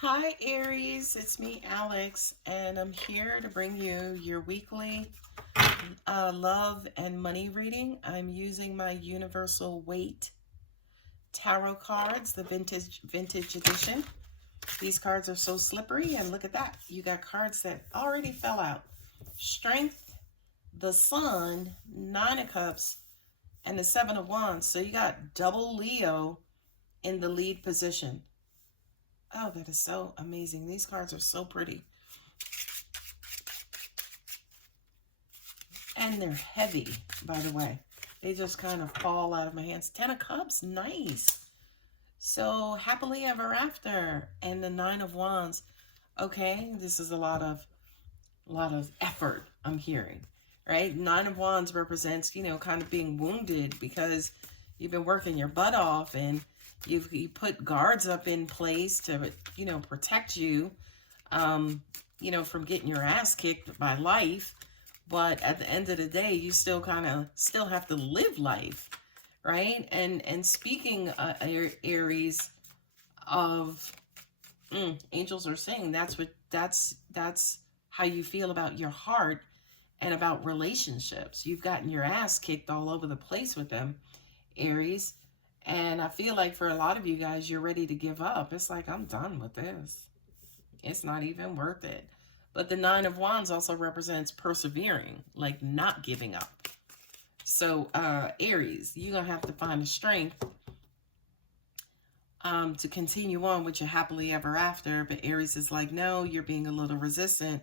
Hi Aries, it's me Alex, and I'm here to bring you your weekly love and money reading. I'm using my Universal Weight Tarot cards, the vintage edition. These cards are so slippery, and look at that. You got cards that already fell out. Strength, the Sun, Nine of Cups, and the Seven of Wands. So you got double Leo in the lead position. Oh, that is so amazing. These cards are so pretty. And they're heavy, by the way. They just kind of fall out of my hands. Ten of Cups, nice. So, happily ever after. And the Nine of Wands. Okay, this is a lot of effort I'm hearing, right? Nine of Wands represents, kind of being wounded because you've been working your butt off and you put guards up in place to, protect you, from getting your ass kicked by life. But at the end of the day, you still have to live life, right? And speaking, Aries, of angels are saying that's how you feel about your heart and about relationships. You've gotten your ass kicked all over the place with them, Aries. And I feel like for a lot of you guys, you're ready to give up. It's like, I'm done with this. It's not even worth it. But the Nine of Wands also represents persevering, like not giving up. So, Aries, you're going to have to find the strength to continue on with your happily ever after. But Aries is like, no, you're being a little resistant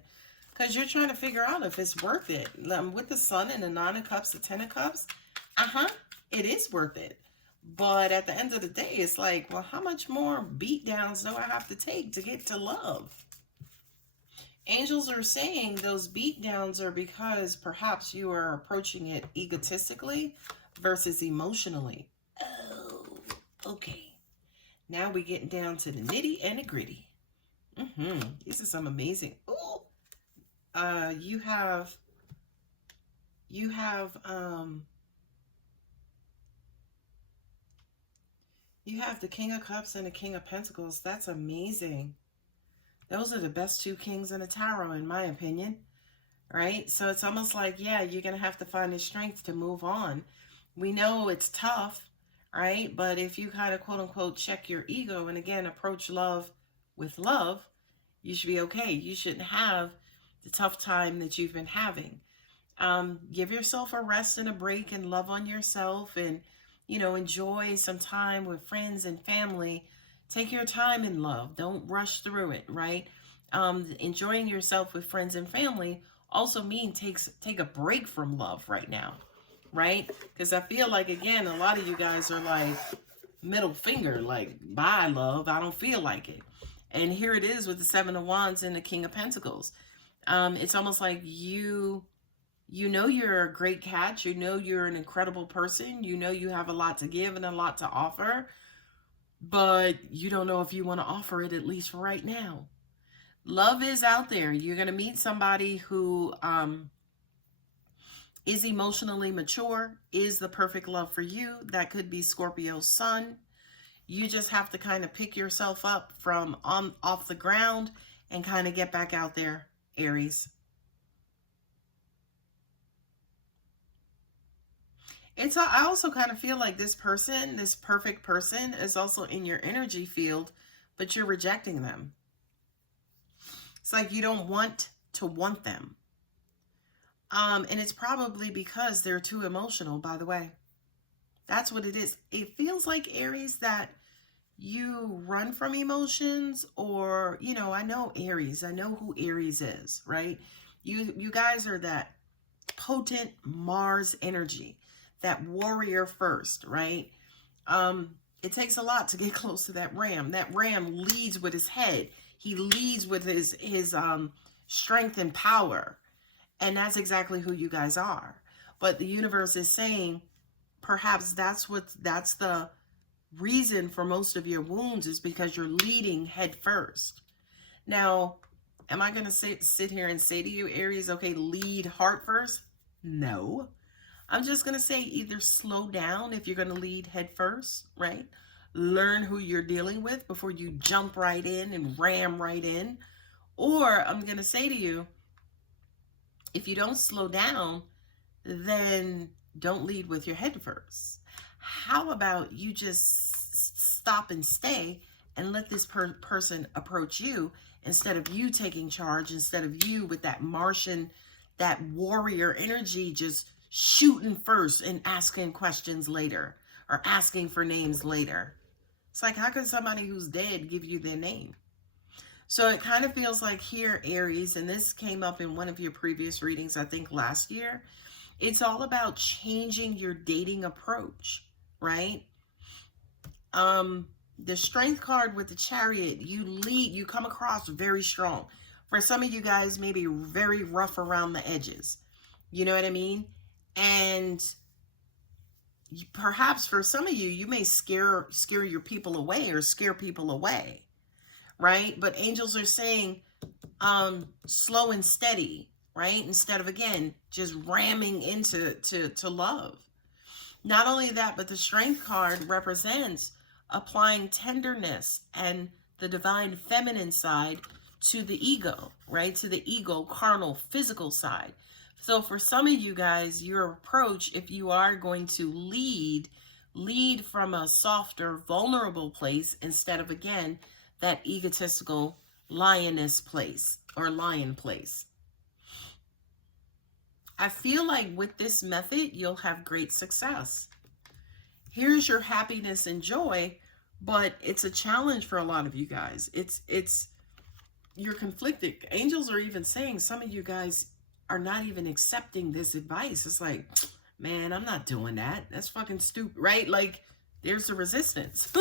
because you're trying to figure out if it's worth it. With the Sun and the Nine of Cups, the Ten of Cups, it is worth it. But at the end of the day, it's like, well, how much more beat downs do I have to take to get to love? Angels are saying those beat downs are because perhaps you are approaching it egotistically versus emotionally. Oh, okay. Now we're getting down to the nitty and the gritty. This is some amazing. Oh, you have the King of Cups and the King of Pentacles. That's amazing. Those are the best two kings in the tarot, in my opinion. Right? So it's almost like, yeah, you're going to have to find the strength to move on. We know it's tough, right? But if you kind of quote unquote check your ego and again approach love with love, you should be okay. You shouldn't have the tough time that you've been having. Give yourself a rest and a break and love on yourself and, enjoy some time with friends and family. Take your time in love. Don't rush through it, right? Enjoying yourself with friends and family also means take a break from love right now, right? Because I feel like, again, a lot of you guys are like middle finger, like, bye, love. I don't feel like it. And here it is with the Seven of Wands and the King of Pentacles. It's almost like you know you're a great catch. You know you're an incredible person. You know you have a lot to give and a lot to offer. But you don't know if you want to offer it, at least for right now. Love is out there. You're going to meet somebody who is emotionally mature, is the perfect love for you. That could be Scorpio's sun. You just have to kind of pick yourself up from off the ground and kind of get back out there, Aries. I also kind of feel like this person, this perfect person, is also in your energy field, but you're rejecting them. It's like you don't want to want them. And it's probably because they're too emotional, by the way. That's what it is. It feels like, Aries, that you run from emotions, or, I know Aries. I know who Aries is, right? You guys are that potent Mars energy, that warrior first, right? It takes a lot to get close to that ram. That ram leads with his head. He leads with his strength and power. And that's exactly who you guys are. But the universe is saying perhaps that's the reason for most of your wounds, is because you're leading head first. Now, am I going to sit here and say to you, Aries, okay, lead heart first? No. I'm just going to say either slow down if you're going to lead head first, right? learn who you're dealing with before you jump right in and ram right in. Or I'm going to say to you, if you don't slow down, then don't lead with your head first. How about you just stop and stay and let this person approach you instead of you taking charge, instead of you with that Martian, that warrior energy just shooting first and asking questions later or asking for names later. It's like, how can somebody who's dead give you their name? So it kind of feels like here, Aries, and this came up in one of your previous readings, I think last year, it's all about changing your dating approach, right? The Strength card with the Chariot, you come across very strong. For some of you guys, maybe very rough around the edges. You know what I mean? And perhaps for some of you, you may scare your people away or scare people away, right? But angels are saying slow and steady, right? Instead of, again, just ramming into love. Not only that, but the Strength card represents applying tenderness and the divine feminine side to the ego, right? To the ego, carnal, physical side. So for some of you guys, your approach, if you are going to lead from a softer, vulnerable place instead of, again, that egotistical lioness place or lion place. I feel like with this method, you'll have great success. Here's your happiness and joy, but it's a challenge for a lot of you guys. You're conflicted. Angels are even saying some of you guys are not even accepting this advice. It's like, man, I'm not doing that. That's fucking stupid, right? Like, there's a resistance.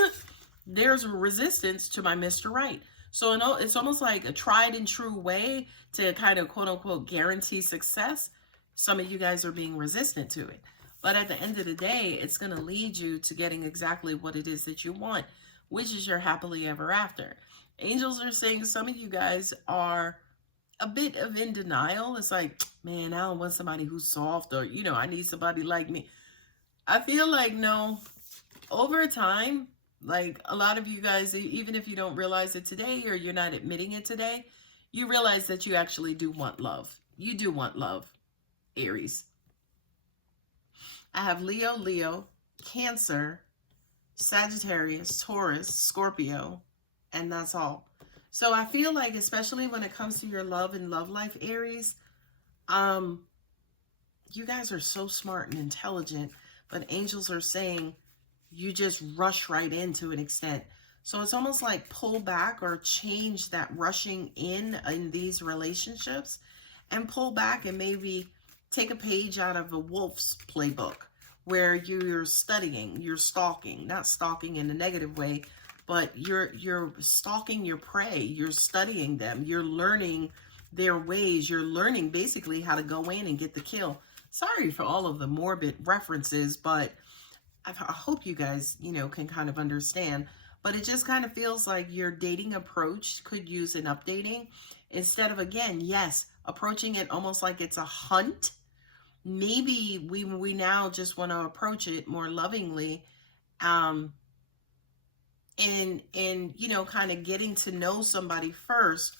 There's a resistance to my Mr. Right. So it's almost like a tried and true way to kind of quote unquote guarantee success. Some of you guys are being resistant to it. But at the end of the day, it's going to lead you to getting exactly what it is that you want, which is your happily ever after. Angels are saying some of you guys are a bit of in denial. It's like, man, I don't want somebody who's soft, or, I need somebody like me. I feel like, no, over time, like a lot of you guys, even if you don't realize it today or you're not admitting it today, you realize that you actually do want love. You do want love, Aries. I have Leo, Cancer, Sagittarius, Taurus, Scorpio, and that's all. So I feel like, especially when it comes to your love and love life, Aries, you guys are so smart and intelligent, but angels are saying you just rush right in to an extent. So it's almost like pull back or change that rushing in these relationships and pull back and maybe take a page out of a wolf's playbook where you're studying, you're stalking, not stalking in a negative way, but you're stalking your prey, you're studying them, you're learning their ways, you're learning basically how to go in and get the kill. Sorry for all of the morbid references, but I hope you guys, can kind of understand. But it just kind of feels like your dating approach could use an updating. Instead of, again, yes, approaching it almost like it's a hunt. Maybe we now just want to approach it more lovingly, and kind of getting to know somebody first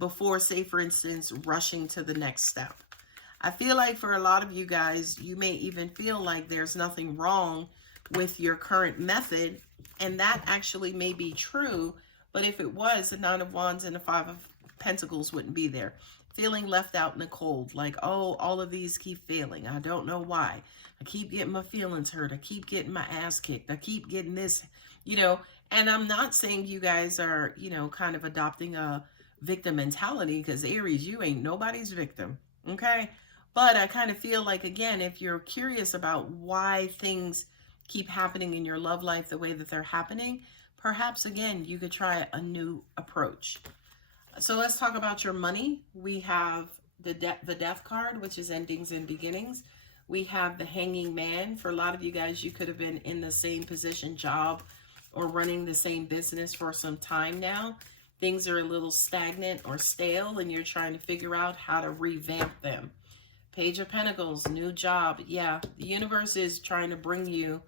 before, say, for instance, rushing to the next step. I feel like for a lot of you guys, you may even feel like there's nothing wrong with your current method, and that actually may be true, but if it was, the Nine of Wands and the Five of Pentacles wouldn't be there. Feeling left out in the cold, like, oh, all of these keep failing. I don't know why. I keep getting my feelings hurt. I keep getting my ass kicked. I keep getting this, and I'm not saying you guys are, kind of adopting a victim mentality, because Aries, you ain't nobody's victim, okay? But I kind of feel like, again, if you're curious about why things keep happening in your love life the way that they're happening, perhaps, again, you could try a new approach. So let's talk about your money. We have the Death card, which is endings and beginnings. We have the Hanging Man. For a lot of you guys, you could have been in the same position, job, or running the same business for some time now. Things are a little stagnant or stale, and you're trying to figure out how to revamp them. Page of Pentacles, new job. Yeah, the universe is trying to bring you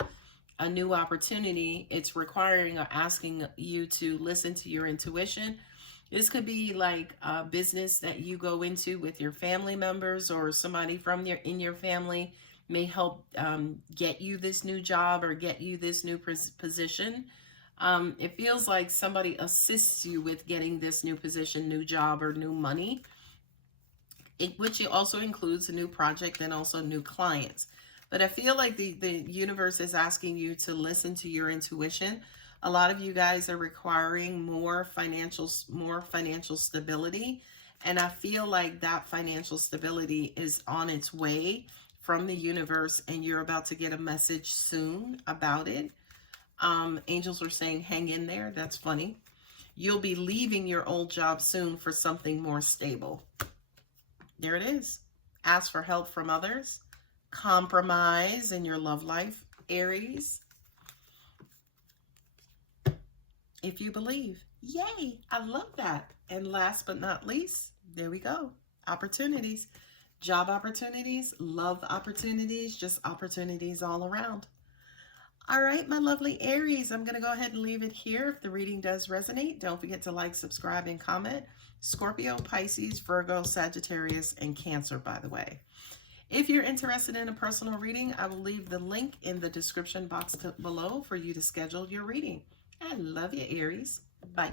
a new opportunity. It's requiring or asking you to listen to your intuition. This could be like a business that you go into with your family members, or somebody from in your family may help get you this new job or get you this new position. It feels like somebody assists you with getting this new position, new job, or new money, which also includes a new project and also new clients. But I feel like the universe is asking you to listen to your intuition. A lot of you guys are requiring more financial stability. And I feel like that financial stability is on its way from the universe, and you're about to get a message soon about it. Angels are saying, hang in there. That's funny. You'll be leaving your old job soon for something more stable. There it is. Ask for help from others. Compromise in your love life, Aries. If you believe. Yay, I love that. And last but not least, there we go. Opportunities. Job opportunities, love opportunities, just opportunities all around. All right, my lovely Aries, I'm going to go ahead and leave it here. If the reading does resonate, don't forget to like, subscribe, and comment. Scorpio, Pisces, Virgo, Sagittarius, and Cancer, by the way. If you're interested in a personal reading, I will leave the link in the description box below for you to schedule your reading. I love you, Aries. Bye.